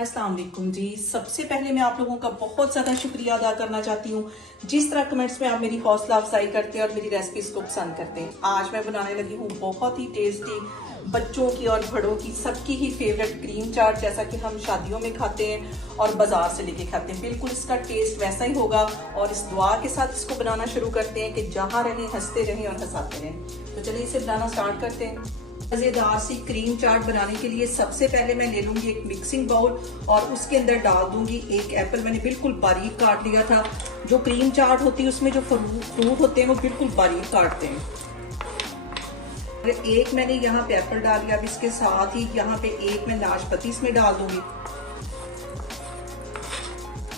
अस्सलाम वालेकुम जी। सबसे पहले मैं आप लोगों का बहुत ज़्यादा शुक्रिया अदा करना चाहती हूँ जिस तरह कमेंट्स में आप मेरी हौसला अफजाई करते हैं और मेरी रेसिपीज को पसंद करते हैं। आज मैं बनाने लगी हूँ बहुत ही टेस्टी बच्चों की और बड़ों की सबकी ही फेवरेट क्रीम चाट, जैसा कि हम शादियों में खाते हैं और बाजार से लेके खाते हैं। बिल्कुल इसका टेस्ट वैसा ही होगा और इस दुआ के साथ इसको बनाना शुरू करते हैं कि जहाँ रहें हंसते रहें और हंसाते रहें। तो चलिए इसे बनाना स्टार्ट करते हैं। मजेदार सी क्रीम चाट बनाने के लिए सबसे पहले मैं ले लूंगी एक मिक्सिंग बाउल और उसके अंदर डाल दूंगी एक एप्पल। मैंने बिल्कुल बारीक काट लिया था। जो क्रीम चाट होती है उसमें जो फ्रूट होते हैं वो बिल्कुल बारीक काटते हैं। एक मैंने यहाँ पे एप्पल डाल लिया। अब इसके साथ ही यहाँ पे एक मैं नाशपाती इसमें डाल दूंगी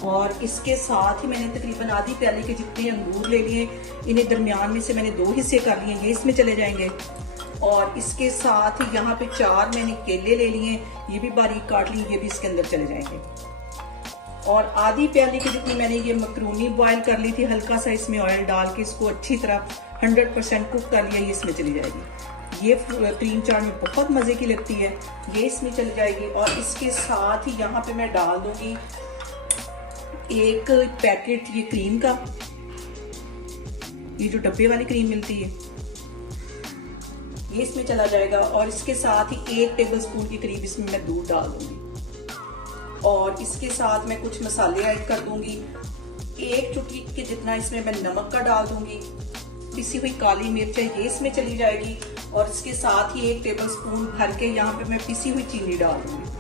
और इसके साथ ही मैंने तकरीबन आधी प्याली के जितने अंगूर ले लिए, इन्हें दरमियान में से मैंने 2 हिस्से कर लिए, ये इसमें चले जाएंगे। और इसके साथ ही यहाँ पे 4 मैंने केले ले लिए, ये भी बारीक काट लिए, ये भी इसके अंदर चले जाएंगे। और आधी प्याली की जितनी मैंने ये मकरूनी बॉईल कर ली थी, हल्का सा इसमें ऑयल डाल के इसको अच्छी तरह 100% कुक कर लिया, ये इसमें चली जाएगी। ये क्रीम चाट में बहुत मजे की लगती है, ये इसमें चली जाएगी। और इसके साथ ही यहाँ पे मैं डाल दूंगी एक पैकेट ये क्रीम का, ये जो डब्बे वाली क्रीम मिलती है, ये इसमें चला जाएगा। और इसके साथ ही 1 टेबलस्पून के करीब इसमें मैं दूध डाल दूंगी और इसके साथ मैं कुछ मसाले ऐड कर दूंगी। 1 चुटकी के जितना इसमें मैं नमक का डाल दूंगी। पिसी हुई काली मिर्च है, ये इसमें चली जाएगी। और इसके साथ ही 1 टेबलस्पून भर के यहाँ पे मैं पिसी हुई चीनी डाल दूंगी।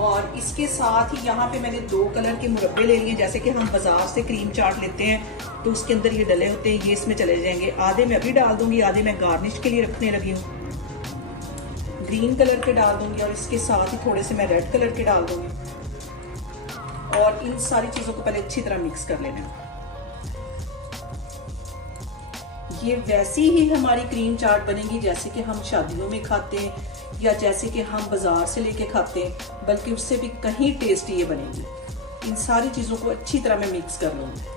और इसके साथ ही यहाँ पे मैंने 2 कलर के मुरब्बे ले लिए, जैसे कि हम बाजार से क्रीम चाट लेते हैं तो उसके अंदर ये डले होते हैं, ये इसमें चले जाएंगे। आधे मैं अभी डाल दूंगी, आधे मैं गार्निश के लिए रखने लगी हूँ। ग्रीन कलर के डाल दूंगी और इसके साथ ही थोड़े से मैं रेड कलर के डाल दूंगी। और इन सारी चीजों को पहले अच्छी तरह मिक्स कर लेना। ये वैसी ही हमारी क्रीम चाट बनेगी जैसे कि हम शादियों में खाते हैं या जैसे कि हम बाजार से लेके खाते हैं, बल्कि उससे भी कहीं टेस्टी ये बनेगी। इन सारी चीजों को अच्छी तरह मैं मिक्स कर लूंगी।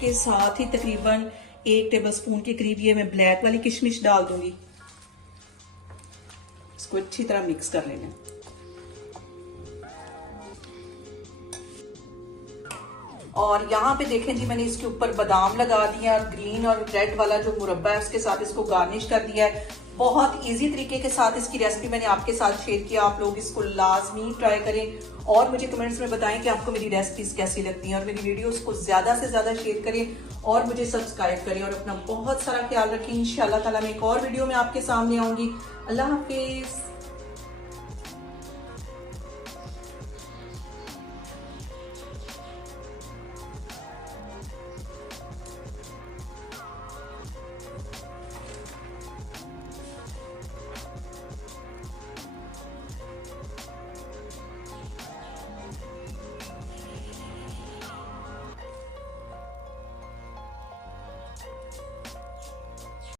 के साथ ही तकरीबन 1 टेबलस्पून के करीब ये मैं ब्लैक वाली किशमिश डाल दूंगी। इसको अच्छी तरह मिक्स कर लेना। और यहाँ पे देखें जी, मैंने इसके ऊपर बादाम लगा दिया, ग्रीन और रेड वाला जो मुरब्बा है उसके साथ इसको गार्निश कर दिया है। बहुत इजी तरीके के साथ इसकी रेसिपी मैंने आपके साथ शेयर किया। आप लोग इसको लाजमी ट्राई करें और मुझे कमेंट्स में बताएं कि आपको मेरी रेसिपीज कैसी लगती हैं। और मेरी वीडियोस को ज्यादा से ज्यादा शेयर करें और मुझे सब्सक्राइब करें और अपना बहुत सारा ख्याल रखें। इंशाल्लाह ताला मैं एक और वीडियो में आपके सामने आऊंगी। अल्लाह हाफिज।